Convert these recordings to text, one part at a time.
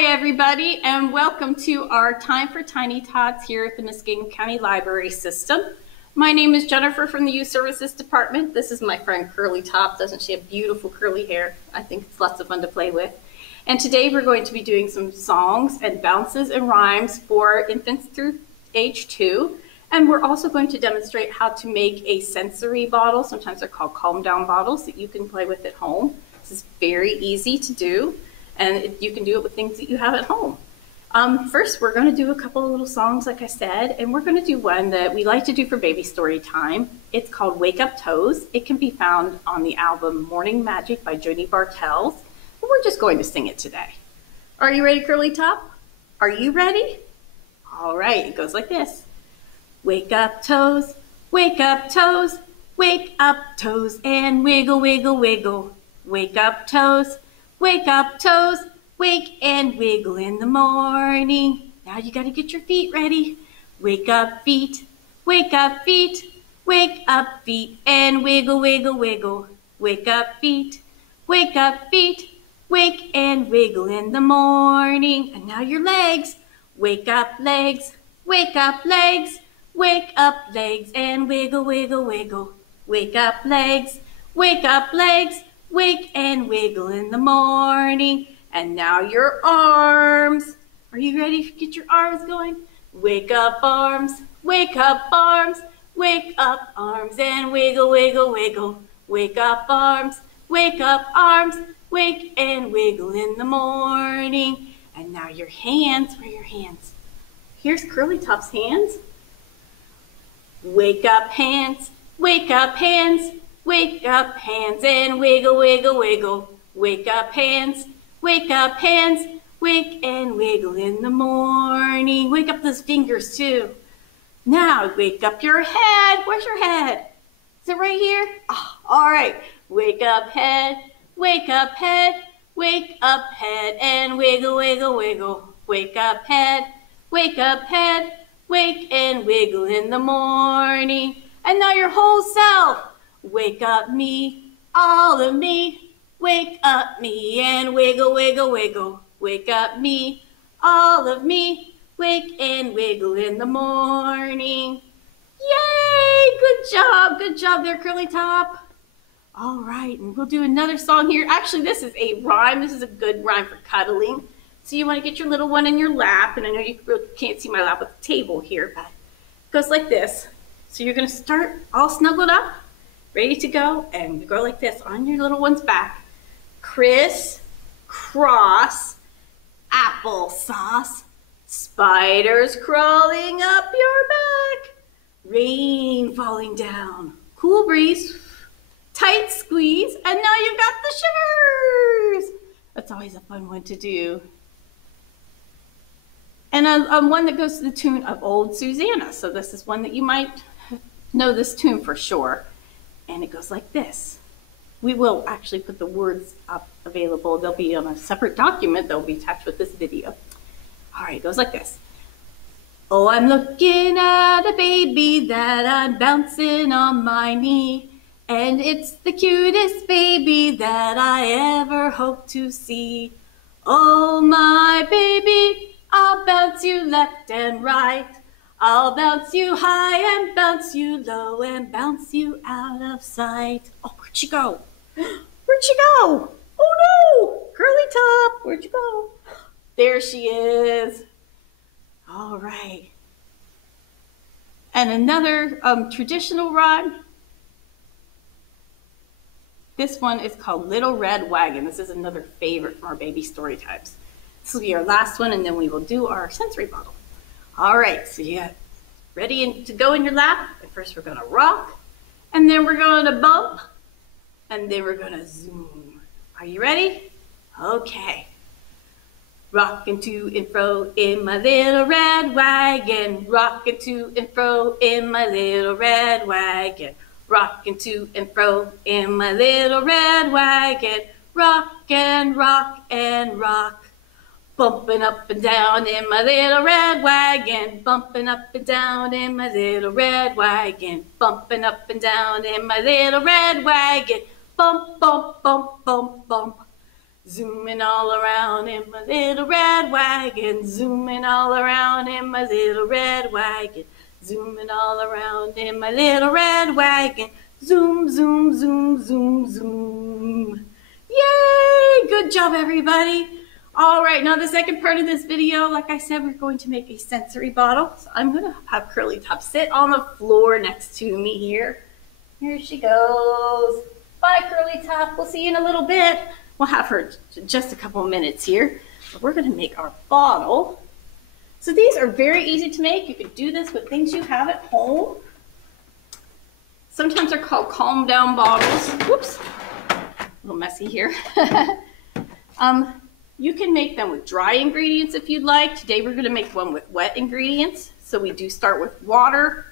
Hi, everybody, and welcome to our Time for Tiny Tots here at the Muskegon County Library System. My name is Jennifer from the Youth Services Department. This is my friend Curly Top. Doesn't she have beautiful curly hair? I think it's lots of fun to play with. And today we're going to be doing some songs and bounces and rhymes for infants through age 2. And we're also going to demonstrate how to make a sensory bottle. Sometimes they're called calm down bottles that you can play with at home. This is very easy to do. And you can do it with things that you have at home. First, we're going to do a couple of little songs, like I said, and we're going to do one that we like to do for baby story time. It's called Wake Up Toes. It can be found on the album Morning Magic by Jody Bartels. And we're just going to sing it today. Are you ready, Curly Top? Are you ready? All right, it goes like this. Wake up toes, wake up toes, wake up toes, and wiggle, wiggle, wiggle. Wake up toes. Wake up toes, wake and wiggle in the morning. Now you got to get your feet ready. Wake up feet, wake up feet, wake up feet and wiggle, wiggle, wiggle. Wake up feet, wake up feet, wake and wiggle in the morning. And now your legs. Wake up legs, wake up legs, wake up legs and wiggle, wiggle, wiggle. Wake up legs, wake up legs. Wake and wiggle in the morning. And now your arms. Are you ready to get your arms going? Wake up arms, wake up arms, wake up arms and wiggle, wiggle, wiggle. Wake up arms, wake up arms, wake and wiggle in the morning. And now your hands. Where are your hands? Here's Curly Top's hands. Wake up hands, wake up hands. Wake up hands and wiggle, wiggle, wiggle. Wake up hands, wake up hands, wake and wiggle in the morning. Wake up those fingers too. Now wake up your head. Where's your head? Is it right here? Oh, all right. Wake up head, wake up head, wake up head and wiggle, wiggle, wiggle. Wake up head, wake up head, wake and wiggle in the morning. And now your whole self. Wake up me, all of me, wake up me and wiggle, wiggle, wiggle. Wake up me, all of me, wake and wiggle in the morning. Yay, good job there, Curly Top. All right, and we'll do another song here. Actually, this is a rhyme. This is a good rhyme for cuddling. So you want to get your little one in your lap, and I know you really can't see my lap with the table here, but it goes like this. So you're going to start all snuggled up. Ready to go, and you go like this on your little one's back. Criss, cross, applesauce, spiders crawling up your back, rain falling down, cool breeze, tight squeeze, and now you've got the shivers. That's always a fun one to do. And one that goes to the tune of Old Susanna. So this is one that you might know this tune for sure. And it goes like this. We will actually put the words up available. They'll be on a separate document that will be attached with this video. All right, it goes like this. Oh, I'm looking at a baby that I'm bouncing on my knee. And it's the cutest baby that I ever hope to see. Oh, my baby, I'll bounce you left and right. I'll bounce you high and bounce you low and bounce you out of sight. Oh, where'd she go? Where'd she go? Oh no! Curly Top, where'd you go? There she is. All right. And another traditional rhyme. This one is called Little Red Wagon. This is another favorite from our baby story times. This will be our last one, and then we will do our sensory bottle. All right, so you got ready to go in your lap. And first we're gonna rock, and then we're gonna bump, and then we're gonna zoom. Are you ready? Okay. Rockin' to and fro in my little red wagon. Rockin' to and fro in my little red wagon. Rockin' to and fro in my little red wagon. Rock and rock and rock. Bumping up and down in my little red wagon, bumping up and down in my little red wagon, bumping up and down in my little red wagon, bump, bump, bump, bump, bump. Zooming all around in my little red wagon, zooming all around in my little red wagon, zooming all around in my little red wagon, zoom, zoom, zoom, zoom, zoom. Yay! Good job, everybody. All right, now the second part of this video, like I said, we're going to make a sensory bottle. So I'm going to have Curly Top sit on the floor next to me here. Here she goes. Bye, Curly Top. We'll see you in a little bit. We'll have her just a couple minutes here. But we're going to make our bottle. So these are very easy to make. You can do this with things you have at home. Sometimes they're called calm down bottles. Whoops, a little messy here. You can make them with dry ingredients if you'd like. Today we're going to make one with wet ingredients. So we do start with water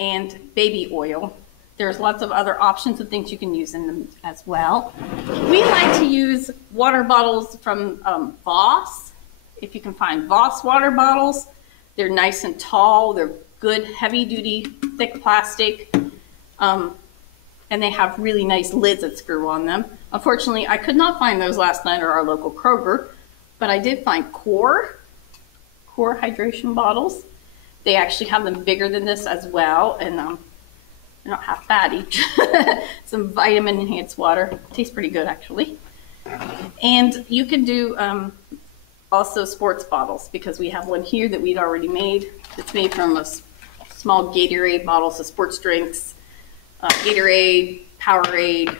and baby oil. There's lots of other options of things you can use in them as well. We like to use water bottles from Voss. If you can find Voss water bottles, they're nice and tall. They're good, heavy-duty, thick plastic, and they have really nice lids that screw on them. Unfortunately, I could not find those last night at our local Kroger, but I did find Core hydration bottles. They actually have them bigger than this as well, and they're not half bad each. Some vitamin enhanced water. Tastes pretty good, actually. And you can do also sports bottles, because we have one here that we'd already made. It's made from a small Gatorade bottle, so sports drinks, Gatorade, Powerade,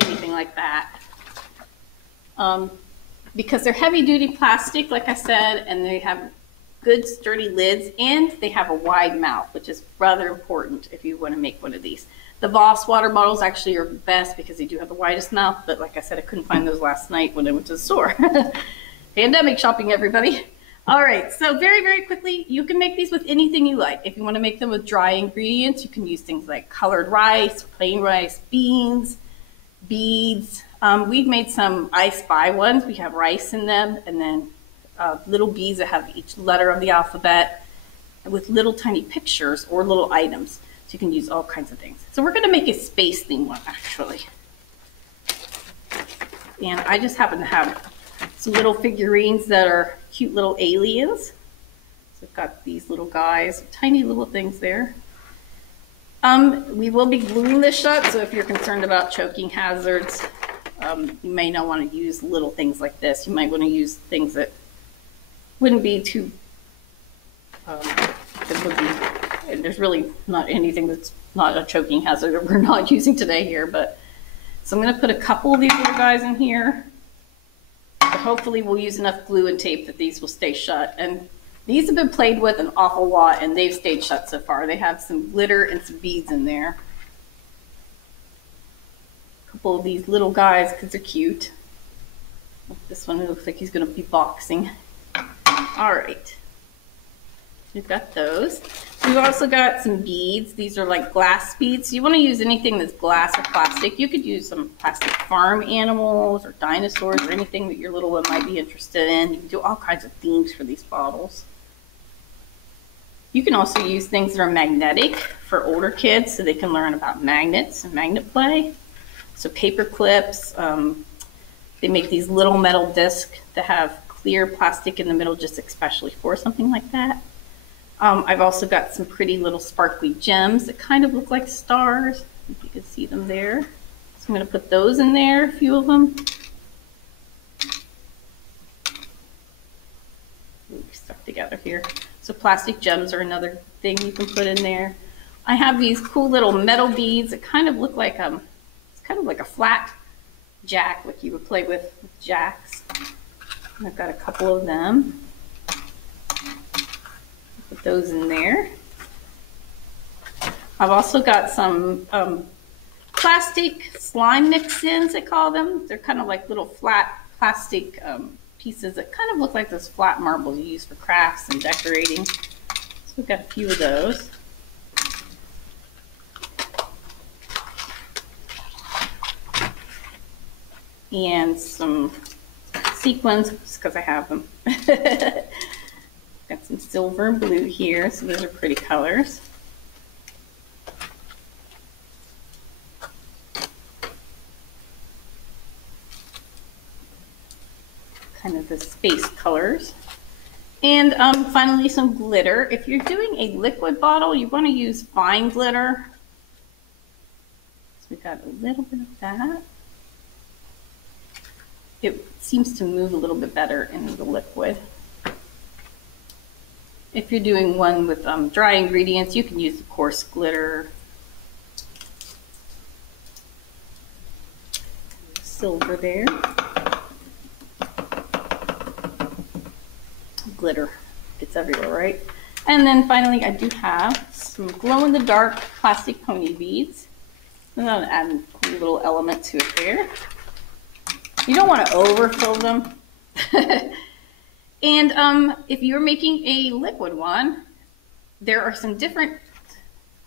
anything like that. Because they're heavy duty plastic, like I said, and they have good sturdy lids, and they have a wide mouth, which is rather important if you want to make one of these. The Voss water bottles actually are best because they do have the widest mouth, but like I said, I couldn't find those last night when I went to the store. Pandemic shopping, everybody. All right, so very, very quickly, you can make these with anything you like. If you want to make them with dry ingredients, you can use things like colored rice, plain rice, beans, beads. We've made some I Spy ones. We have rice in them, and then little beads that have each letter of the alphabet with little tiny pictures or little items. So you can use all kinds of things. So we're going to make a space theme one, actually. And I just happen to have some little figurines that are cute little aliens. So I've got these little guys, tiny little things there. We will be gluing this shut, so if you're concerned about choking hazards, you may not want to use little things like this. You might want to use things that wouldn't be too, and there's really not anything that's not a choking hazard that we're not using today here, but so I'm going to put a couple of these little guys in here. But hopefully we'll use enough glue and tape that these will stay shut. And these have been played with an awful lot, and they've stayed shut so far. They have some glitter and some beads in there. A couple of these little guys because they're cute. This one looks like he's going to be boxing. All right, we've got those. We've also got some beads. These are like glass beads. So you want to use anything that's glass or plastic. You could use some plastic farm animals or dinosaurs or anything that your little one might be interested in. You can do all kinds of themes for these bottles. You can also use things that are magnetic for older kids so they can learn about magnets and magnet play. So paper clips. They make these little metal discs that have clear plastic in the middle, just especially for something like that. I've also got some pretty little sparkly gems that kind of look like stars, if you can see them there. So I'm going to put those in there, a few of them. Ooh, stuck together here. So plastic gems are another thing you can put in there. I have these cool little metal beads that kind of look like it's kind of like a flat jack, like you would play with jacks. And I've got a couple of them. Put those in there. I've also got some plastic slime mix-ins, they call them. They're kind of like little flat plastic pieces that kind of look like those flat marbles you use for crafts and decorating. So we've got a few of those. And some sequins, just because I have them. Got some silver and blue here, so those are pretty colors. kind of the space colors. And finally, some glitter. If you're doing a liquid bottle, you want to use fine glitter. So we've got a little bit of that. It seems to move a little bit better in the liquid. If you're doing one with dry ingredients, you can use the coarse glitter. Silver there. Glitter gets everywhere, right? And then finally, I do have some glow-in-the-dark plastic pony beads. I'm gonna add a little element to it there. You don't want to overfill them. And if you're making a liquid one, there are some different,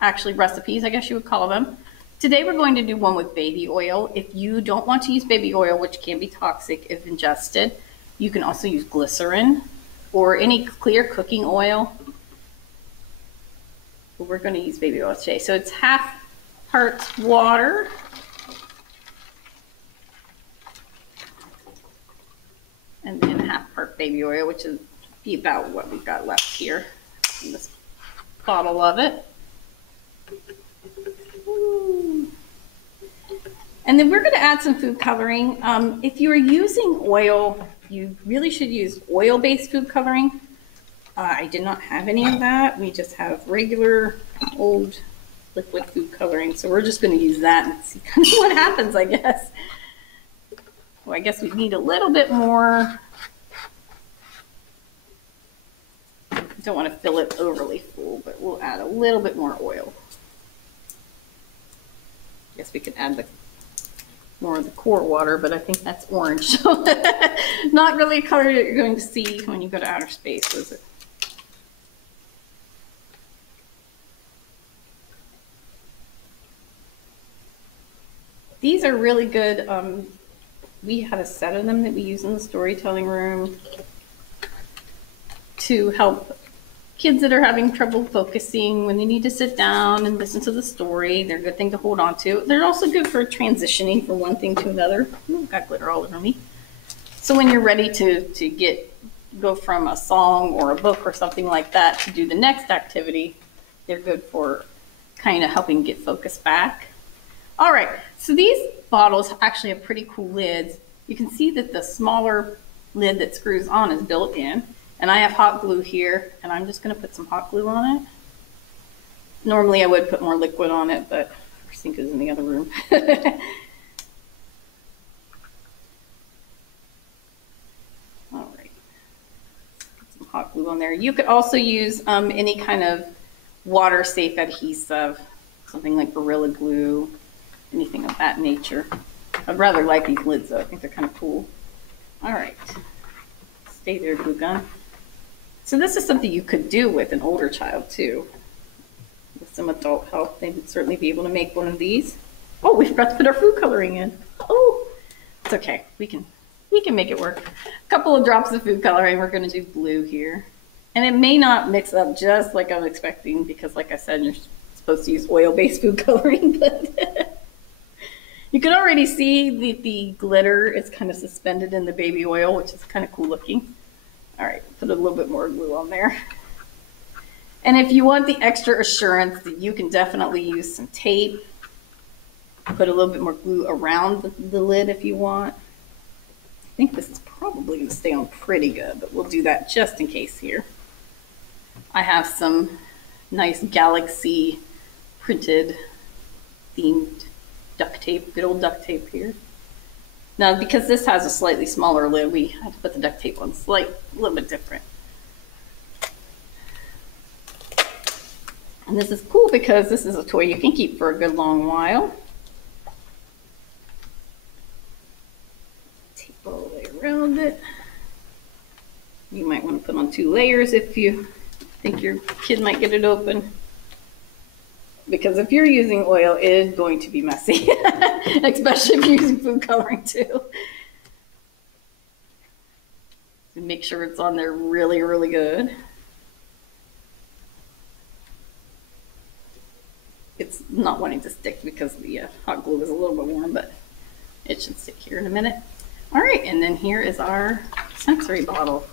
actually, recipes, I guess you would call them. Today we're going to do one with baby oil. If you don't want to use baby oil, which can be toxic if ingested, you can also use glycerin or any clear cooking oil. But we're going to use baby oil today. So it's half parts water. And then half part baby oil, which is be about what we've got left here in this bottle of it. Ooh. And then we're going to add some food coloring. If you are using oil, you really should use oil-based food coloring. I did not have any of that. We just have regular old liquid food coloring. So we're just going to use that and see kind of what happens, I guess. Well, I guess we need a little bit more. Don't want to fill it overly full, but we'll add a little bit more oil. Guess we could add more of the core water, but I think that's orange. So not really a color that you're going to see when you go to outer space, is it? These are really good. We have a set of them that we use in the storytelling room to help kids that are having trouble focusing when they need to sit down and listen to the story. They're a good thing to hold on to. They're also good for transitioning from one thing to another. Ooh, got glitter all over me. So when you're ready to go from a song or a book or something like that to do the next activity, they're good for kind of helping get focus back. All right, so these bottles actually have pretty cool lids. You can see that the smaller lid that screws on is built in. And I have hot glue here, and I'm just going to put some hot glue on it. Normally I would put more liquid on it, but our sink is in the other room. All right, put some hot glue on there. You could also use any kind of water-safe adhesive, something like Gorilla Glue, anything of that nature. I'd rather like these lids though. I think they're kind of cool. All right, stay there, glue gun. So this is something you could do with an older child too. With some adult help, they would certainly be able to make one of these. Oh, we forgot to put our food coloring in. Oh, it's okay. We can make it work. A couple of drops of food coloring. We're going to do blue here. And it may not mix up just like I'm expecting because like I said, you're supposed to use oil-based food coloring, but you can already see the glitter is kind of suspended in the baby oil, which is kind of cool looking. All right, put a little bit more glue on there. And if you want the extra assurance, you can definitely use some tape. Put a little bit more glue around the lid if you want. I think this is probably going to stay on pretty good, but we'll do that just in case here. I have some nice Galaxy printed themed duct tape, good old duct tape here. Now, because this has a slightly smaller lid, we have to put the duct tape on a little bit different. And this is cool because this is a toy you can keep for a good long while. Tape all the way around it. You might want to put on 2 layers if you think your kid might get it open. Because if you're using oil, it is going to be messy, especially if you're using food coloring too. So make sure it's on there really, really good. It's not wanting to stick because the hot glue is a little bit warm, but it should stick here in a minute. All right, and then here is our sensory bottle.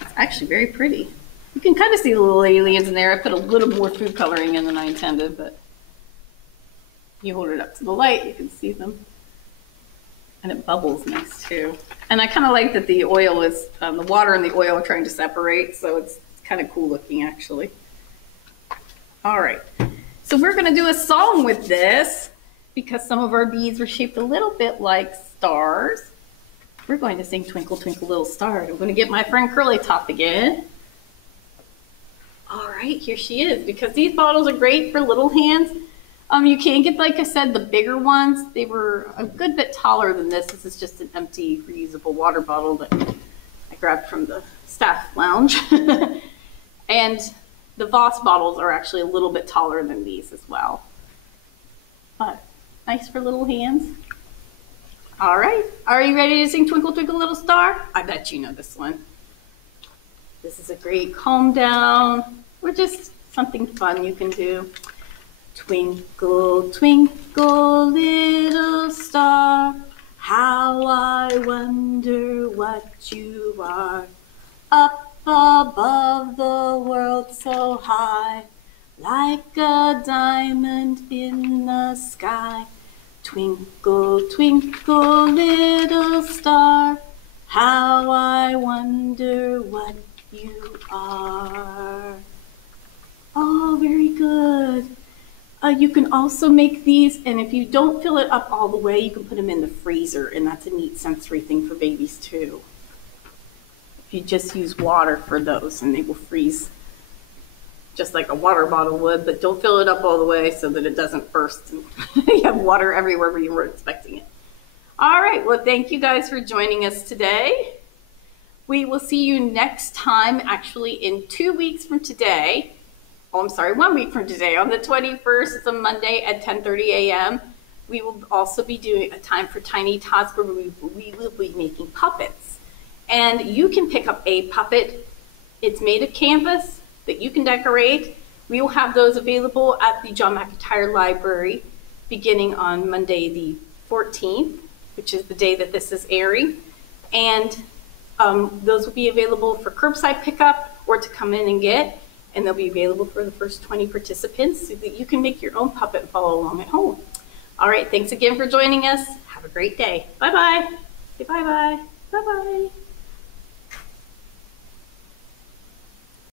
It's actually very pretty. You can kind of see the little aliens in there. I put a little more food coloring in than I intended, but you hold it up to the light, you can see them. And it bubbles nice too. And I kind of like that the oil is, the water and the oil are trying to separate, so it's kind of cool looking actually. All right, so we're gonna do a song with this because some of our beads are shaped a little bit like stars. We're going to sing Twinkle, Twinkle, Little Star. I'm gonna get my friend Curly Top again. All right, here she is, because these bottles are great for little hands. You can get, like I said, the bigger ones. They were a good bit taller than this. This is just an empty reusable water bottle that I grabbed from the staff lounge. And the Voss bottles are actually a little bit taller than these as well. But nice for little hands. All right, are you ready to sing Twinkle, Twinkle, Little Star? I bet you know this one. This is a great calm down, or just something fun you can do. Twinkle, twinkle, little star, how I wonder what you are. Up above the world so high, like a diamond in the sky. Twinkle, twinkle, little star, how I wonder what you are. Oh, very good. You can also make these, and if you don't fill it up all the way, you can put them in the freezer, and that's a neat sensory thing for babies too. If you just use water for those, and they will freeze just like a water bottle would, but don't fill it up all the way so that it doesn't burst and you have water everywhere where you weren't expecting it. All right, well, thank you guys for joining us today. We will see you next time, actually in 2 weeks from today. Oh, I'm sorry, 1 week from today, on the 21st, it's a Monday at 10:30 a.m. We will also be doing a Time for Tiny Tots where we will be making puppets. And you can pick up a puppet. It's made of canvas that you can decorate. We will have those available at the John McIntyre Library beginning on Monday the 14th, which is the day that this is airing. And those will be available for curbside pickup or to come in and get. And they'll be available for the first 20 participants so that you can make your own puppet and follow along at home. All right, thanks again for joining us. Have a great day. Bye-bye. Say bye-bye. Bye-bye.